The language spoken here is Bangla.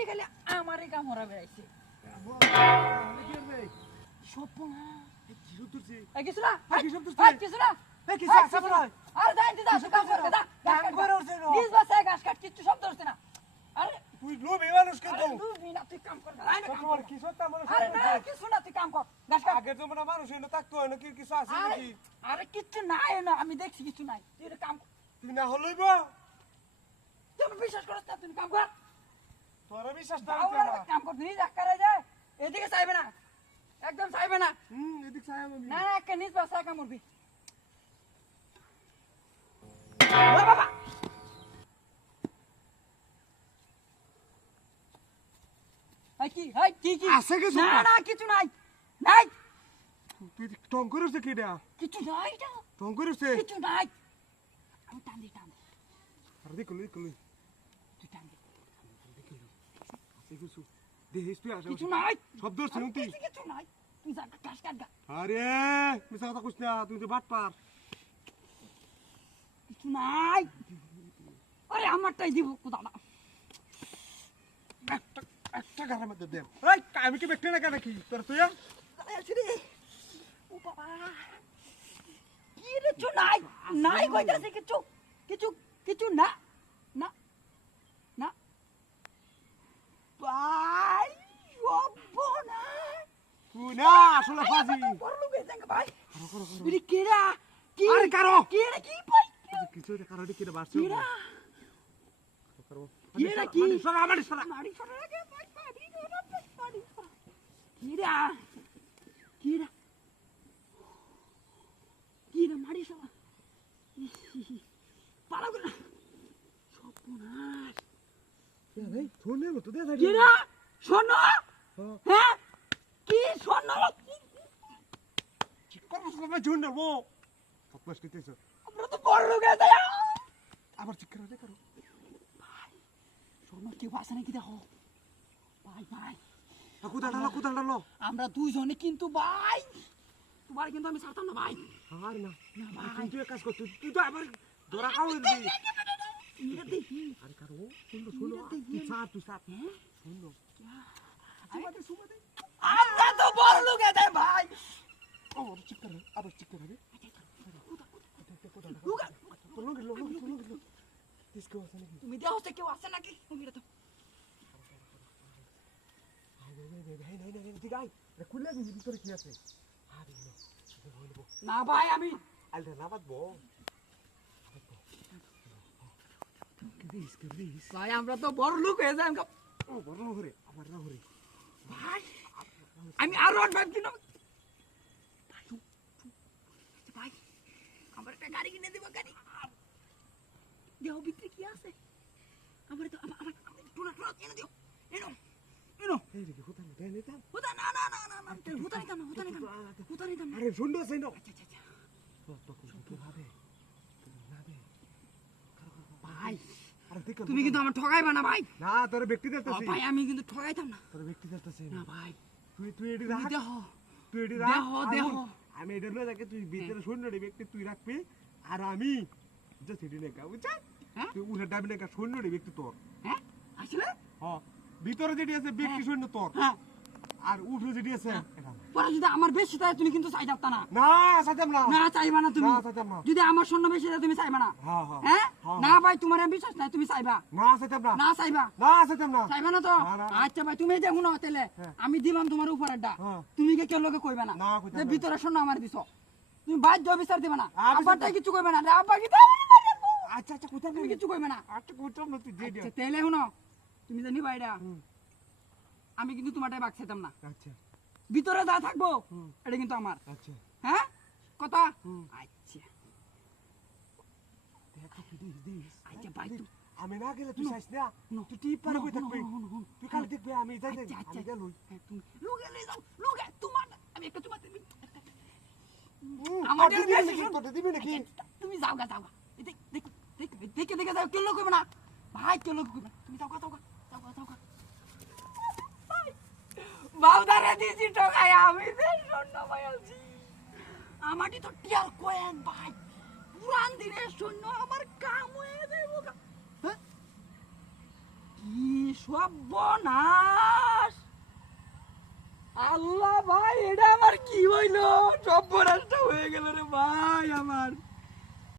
আপনি খালি আমারই কাম হরা বেড়াইছে আমি দেখছি কিছু নাই। তুই কাম। তুই না তুই আমার বিশ্বাস করছ না তুই কাম কর। তোর বিশ্বাস না কাম কর তুই যা করে যায় এদিকে চাইবে না একদম চাইবে না। হুম এদিক চাই আমি। না না একটা নিজ বাসায় কাম করবি। বাবা! কি হাই কি কি? আছে কিছু? না না কিছু নাই। নাই! তুই টং করিস কি এটা? কিছু নাই এটা। টং করিস কিছু নাই। আমি টান দিই টান দিই। আর দেখ তুই টান দে আছে কিছু দেখিস তুই আসে কিছু নাই। সব ধরছিস আমি তুই দেখছি কিছু নাই। তুই যা ঘাস কাট গা আরে মিছা কথা কইস না তুই তো বাট পার। কিছু নাই। আরে আমারটাই দিব কোথা না। একটা একটা গাড়ির মধ্যে দে। এই আমি কি ব্যক্তি না কেন কি তোর তুই আছে রে। ও বাবা। কি রে কিছু নাই। নাই কইতাছে কিছু কিছু কিছু না না। না ভাই সব্বনা না আসলে ফাজি বড় লোক হয়ে যাঙ্গা ভাই। বিরি কেরা কি? আরে কারও। কেরা কি ভাই? কিছু এটা কারণে কি বাসছে কেরা করো। কেরা কি? সরা আমার সরা। মারি সরা লাগে ভাই মারি সরা মারি সরা। কেরা কেরা কেরা মারি সরা পালা করে না সর্বনাশ এই শুনে মতো দে যাই কেরা শোনো হ্যাঁ কি শোনো করো সব জুন ও ফটমাস কিতেছ আমরা তো হয়ে? যাই আবার চিক করো শোনো কেউ আসে নাকি দেখো? ভাই ভাই। কুদা ডালো কুদা ডালো আমরা দুইজনে কিন্তু ভাই। তোমার কিন্তু আমি ছাড়তাম না ভাই। আর না। ভাই। তুই কাজ কর তুই তো আবার ধরা খাও দিবি এটা দেখি আরে কারও শুনো শুনো তুই সাপ তুই সাপ শুনো সুমাদে সুমাদে আমরা তো বড় লোক হয়ে যাই ভাই ও চিক করে আবার চিক করে লুকা, তো লোক লোক লোক লোক দিসকো আছে নাকি তুমি দেহ হচ্ছে কেউ আসে নাকি তুমি এটা তো হাই হাই হাই হাই হাই হাই ঠিক আই রে খুলে দিবি ভিতরে কি আছে আরে নো হইল না ভাই আমি আলটা না বাদ বো কবিস কবিস ভাই আমরা তো বড় লোক হয়ে যাই ও বড় হরে আমার না হরে ভাই আমি আরও ভাই কিনো ভাই আমার একটা গাড়ি কিনে দিব গাড়ি। দেহ ভিতরে কি আছে? আমার তো আমার আমার পুরো ট্রাক এনে দিও এনো এনো। এই রে কোথা না দেন এটা হুতা না না না না না হুতা নিতাম না হুতা নিতাম হুতা নিতাম না। আরে শুনলো সাইনো আচ্ছা আচ্ছা আচ্ছা। তো তো ভাবে ভাই। তুমি কিন্তু আমার ঠগাইবা না ভাই। না তোর ব্যক্তি দেখতেছি ভাই আমি কিন্তু ঠকাইতাম না। তোর ব্যক্তি দেখতেছি না ভাই। তুই তুই এডি রাখ। দেহ। তুই এডি রাখ। দেহ। আমি- আমি এডি লয়ে যাকে তুই ভিতরে শূন্য রে ব্যক্তি তুই রাখবি। আর আমি যে সেটি নেকা বুঝছ হ্যাঁ? তুই উঠে ডাবি নেকা শূন্য রে ব্যক্তি তোর। হ্যাঁ? আসলে? হ্যাঁ ভিতরে যেটি আছে ব্যক্তি হ্যাঁ। শূন্য তোর। হ্যাঁ। আর উঠে যেটি আছে এটা। পরে যদি আমার বেশি থাকে তুমি কিন্তু চাই যাবতা না। না সাজাম না। না চাইবা না তুমি। না, চাইতাম না। যদি আমার স্বর্ণ বেশি থাকে তুমি চাইবা না। হ্যাঁ। না ভাই তোমার আমি বিশ্বাস নাই তুমি চাইবা। না সাজাম না। না চাইবা। না সাজাম না। চাইবা না তো? না, না, না। আচ্ছা ভাই তুমি যে শুনো তাহলে হ্যাঁ। আমি দিলাম তোমার উপরেরটা হ্যাঁ। তুমি কে কেউ লোকে কইবা না। না, যে ভিতরে স্বর্ণ আমার দিছ। তুমি বাধ্য বিচার দিবা না। আ, বিচার কিছু কইবে না। আব্বা কি। আচ্ছা আচ্ছা কোথায় তুমি কিছু কইবে না। আচ্ছা কোথাও না তুই দিয়ে দে আচ্ছা তাহলে শুনো। তুমি জানি হুম। আমি কিন্তু তোমারটাই বাক চাইতাম না। আচ্ছা। ভিতরে যা থাকব এটা কিন্তু আমার। আচ্ছা। হ্যাঁ? কথা? আচ্ছা। আচ্ছা ভাই আমি না গেলে তুই চাইছ না? তুই টিপ পারে কই থাকবি? হুনো, হুনো, হুনো। তুই কাল দেখবি আমি যাই আচ্ছা, আচ্ছা। আমি যাও তোমার আমি একটা তোমার তুমি আমার আমার দিবি বেশি নাকি? শোন। তোতে দিবি নাকি? তুমি যাও গা যাও গা। দেখ দেখ দেখ দেখে দেখে যাও কেউ লোক করবে না। ভাই কেউ লোক তুমি যাও গা যাও গা যাও গা যাও গা বাউদারে দিছি, ঠকাই, আমি শূন্য পাইছি। আমারটি তো টিয়ার কোয়েন ভাই। পুরান দিনের শূন্য আমার কাম হয়ে গা। হ্যাঁ? কি সর্বনাশ! আল্লাহ ভাই, এটা আমার কি হইল? সর্বনাশটা হয়ে গেল রে ভাই আমার।